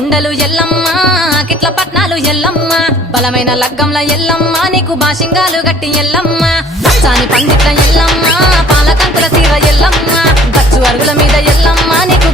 కుండలు ఎల్లమ్మ కిట్ల పట్నాలు ఎల్లమ్మ బలమైన లగ్గంల ఎల్లమ్మ నీకు బాషింగాలు గట్టి ఎల్లమ్మ చాని పండిట్ల ఎల్లమ్మ పాలకంకుల సీర ఎల్లమ్మ గచ్చు అరుగుల మీద ఎల్లమ్మ నీకు